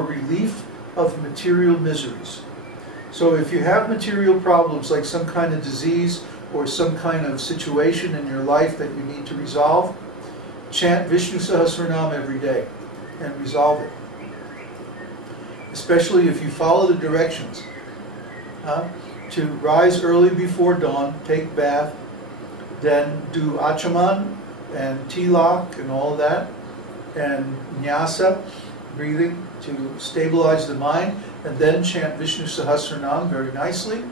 for relief of material miseries. So if you have material problems like some kind of disease or some kind of situation in your life that you need to resolve, chant Vishnu Sahasranam every day and resolve it. Especially if you follow the directions. To rise early before dawn, take bath, then do achaman and tilak and all that, and nyasa, breathing to stabilize the mind, and then chant Vishnu Sahasranam very nicely.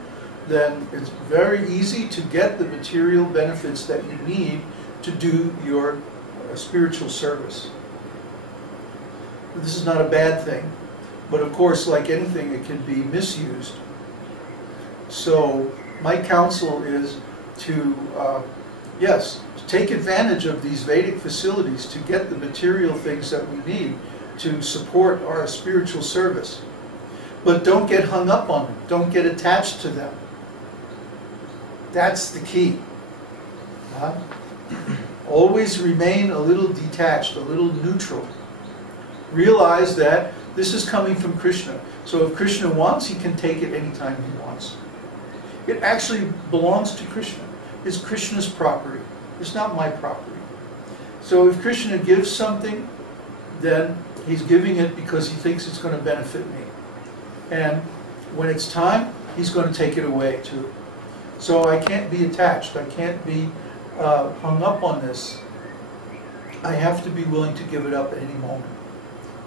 Then it's very easy to get the material benefits that you need to do your spiritual service. This is not a bad thing, but of course, like anything, it can be misused. So my counsel is to, yes, take advantage of these Vedic facilities to get the material things that we need to support our spiritual service. But don't get hung up on them. Don't get attached to them. That's the key. Always remain a little detached, a little neutral. Realize that this is coming from Krishna. So if Krishna wants, he can take it anytime he wants. It actually belongs to Krishna. It's Krishna's property. It's not my property. So if Krishna gives something, then he's giving it because he thinks it's going to benefit me. And when it's time, he's going to take it away too. So I can't be attached. I can't be hung up on this. I have to be willing to give it up at any moment.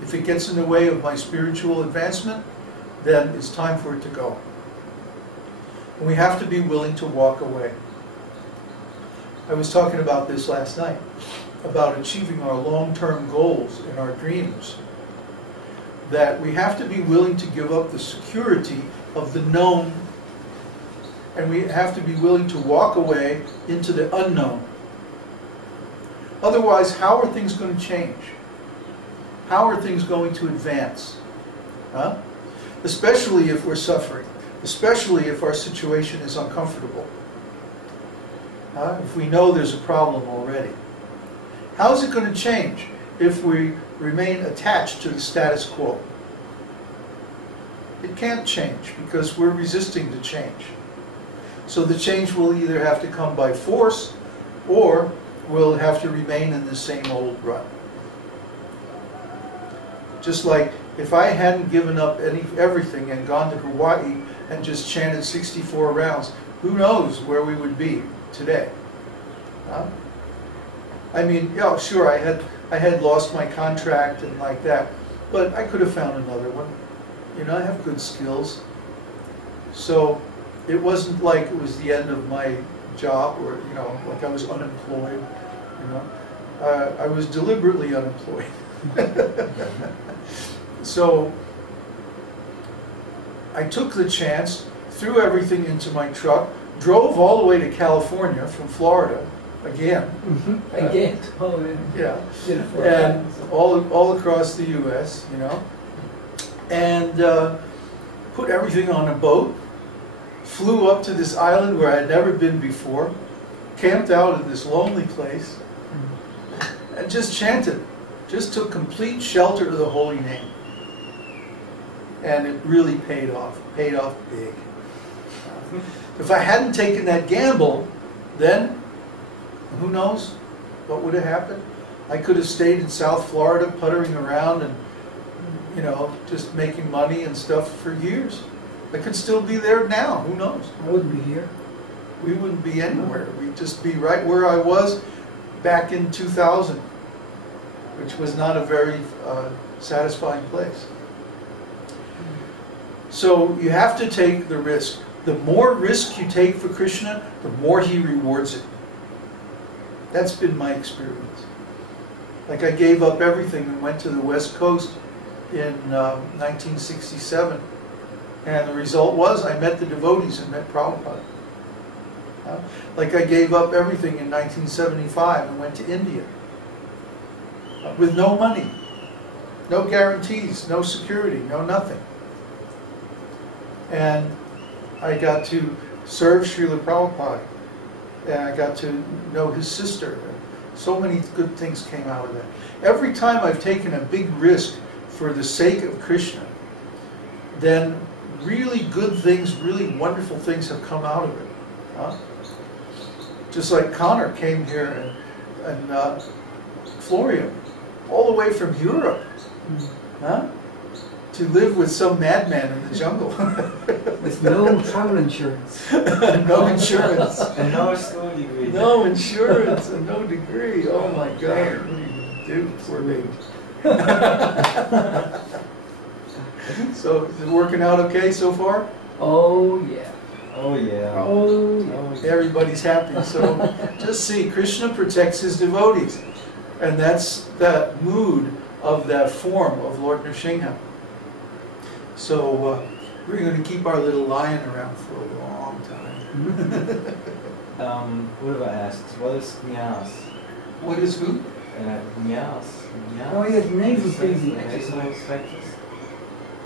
If it gets in the way of my spiritual advancement, then it's time for it to go. And we have to be willing to walk away. I was talking about this last night, about achieving our long-term goals and our dreams. That we have to be willing to give up the security of the known, and we have to be willing to walk away into the unknown. Otherwise, how are things going to change? How are things going to advance? Especially if we're suffering. Especially if our situation is uncomfortable. If we know there's a problem already. How is it going to change if we remain attached to the status quo? It can't change because we're resisting the change. So the change will either have to come by force or we'll have to remain in the same old rut. Just like if I hadn't given up everything and gone to Hawaii and just chanted 64 rounds, who knows where we would be today? I mean, yeah, sure, I had lost my contract and like that, but I could have found another one. You know, I have good skills. So it wasn't like it was the end of my job or, you know, like I was unemployed. You know, I was deliberately unemployed. So I took the chance, threw everything into my truck, drove all the way to California from Florida, again. Again? Yeah. And all across the U.S., you know. And put everything on a boat, flew up to this island where I'd never been before, camped out in this lonely place, and just chanted. Just took complete shelter to the holy name. And it really paid off big. If I hadn't taken that gamble, then who knows what would have happened? I could have stayed in South Florida puttering around and, you know, just making money and stuff for years. I could still be there now, who knows? I wouldn't be here. We wouldn't be anywhere. We'd just be right where I was back in 2000, which was not a very satisfying place. So you have to take the risk. The more risk you take for Krishna, the more he rewards it. That's been my experience. Like I gave up everything and went to the West Coast in 1967. And the result was I met the devotees and met Prabhupada. Like I gave up everything in 1975 and went to India. With no money. No guarantees, no security, no nothing. And I got to serve Srila Prabhupada. And I got to know his sister. So many good things came out of that. Every time I've taken a big risk for the sake of Krishna, then really good things, really wonderful things have come out of it. Huh? Just like Connor came here and Florian, all the way from Europe, huh? To live with some madman in the jungle. With no travel insurance. No insurance. And no school degree. No insurance and no degree. Oh my God. What do you do? Poor baby. So, is it working out okay so far? Oh yeah. Oh yeah. Oh yeah. Everybody's happy. So, just see, Krishna protects his devotees. And that's the mood of that form of Lord Nrsimha. So, we're going to keep our little lion around for a long time. What have I asked? What is Nyas? What is who? Nyas. Oh yeah, the names is busy. Exercise practice?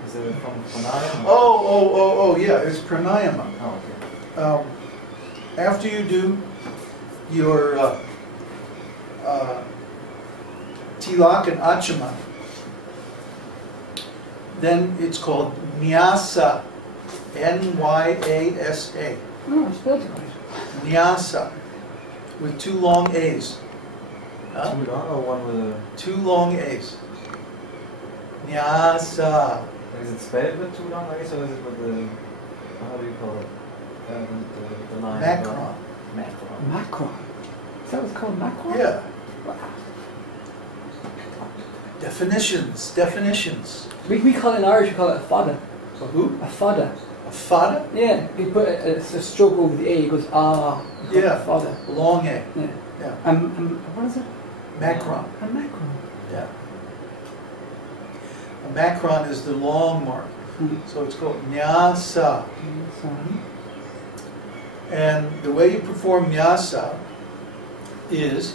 Is it from pranayama? Oh, yeah, it's pranayama. Oh, okay. After you do your tilak and achama, then it's called nyasa, N-Y-A-S-A. Oh, I spelled it right. Nyasa, with two long A's. Huh? Too long or one with a... Two long A's. Nyasa. Is it spelled with two long A's or is it with the... How do you call it? The line. Macron. Macron. Macron. Is that what's called macron? Yeah. Wow. Definitions. We call it in Irish, we call it a fada. For who? A fada. A fada? Yeah, you put a stroke over the A, it goes ah. Yeah. Fada. Long A. Yeah. Yeah. What is it? Macron. A macron. Yeah. A macron is the long mark. Mm. So it's called nyasa. And the way you perform nyasa is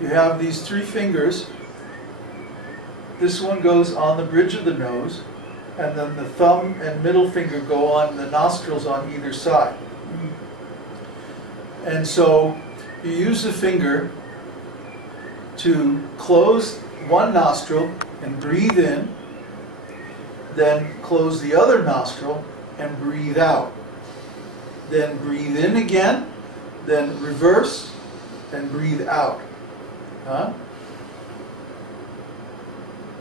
you have these three fingers. This one goes on the bridge of the nose, and then the thumb and middle finger go on the nostrils on either side. And so you use the finger to close one nostril and breathe in, then close the other nostril and breathe out. Then breathe in again, then reverse, and breathe out. Huh?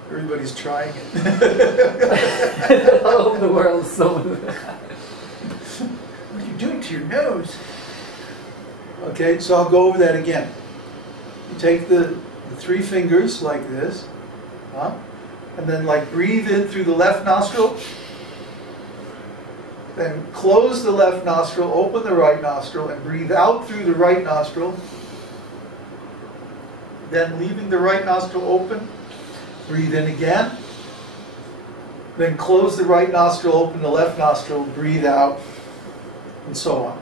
Everybody's trying it. All over the world, so. What are you doing to your nose? Okay, so I'll go over that again. You take the three fingers like this, huh? And then like breathe in through the left nostril, then close the left nostril, open the right nostril, and breathe out through the right nostril. Then leaving the right nostril open, breathe in again. Then close the right nostril, open the left nostril, breathe out, and so on.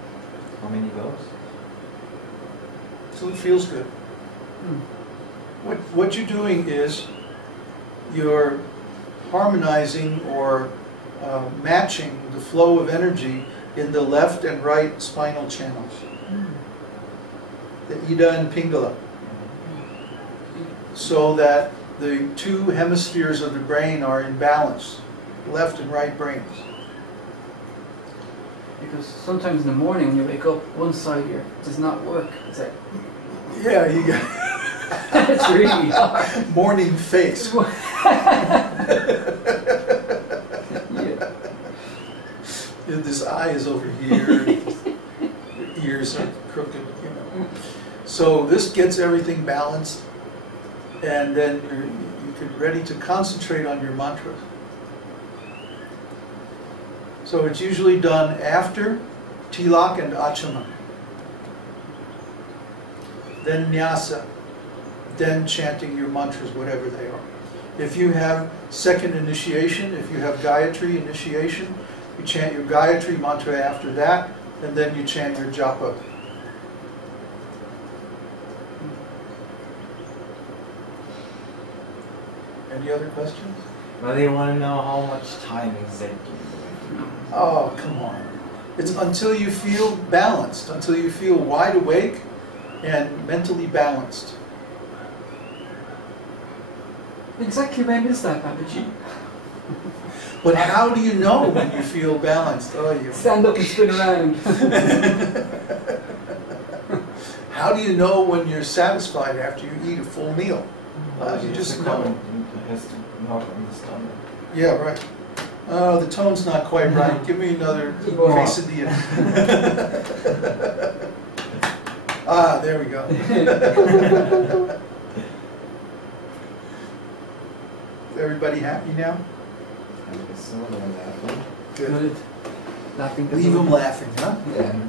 How many goes? So it feels good. What you're doing is you're harmonizing or matching the flow of energy in the left and right spinal channels. The Ida and Pingala. So that the two hemispheres of the brain are in balance, left and right brains. Because sometimes in the morning when you wake up, one side here does not work. It's like, Yeah, you got it's really hard. morning face. Yeah. This eye is over here, your ears are crooked, you know. So this gets everything balanced, and then you're ready to concentrate on your mantras. So it's usually done after tilak and achama. Then nyasa. Then chanting your mantras, whatever they are. If you have second initiation, if you have Gayatri initiation, you chant your Gayatri mantra after that, and then you chant your japa. Any other questions? Well, they want to know how much time exactly. Oh, come on. It's until you feel balanced, until you feel wide awake and mentally balanced. Exactly when is that, Babaji? But how do you know when you feel balanced? Oh, you Stand up and spin around. How do you know when you're satisfied after you eat a full meal? You just know. It has to knock on the stomach. Yeah, right. Oh, the tone's not quite right. Give me another Go on. quesadilla. Ah, there we go. Is everybody happy now? I guess so, they're laughing. Good. Good. Laughing. Leave them laughing, huh? Yeah.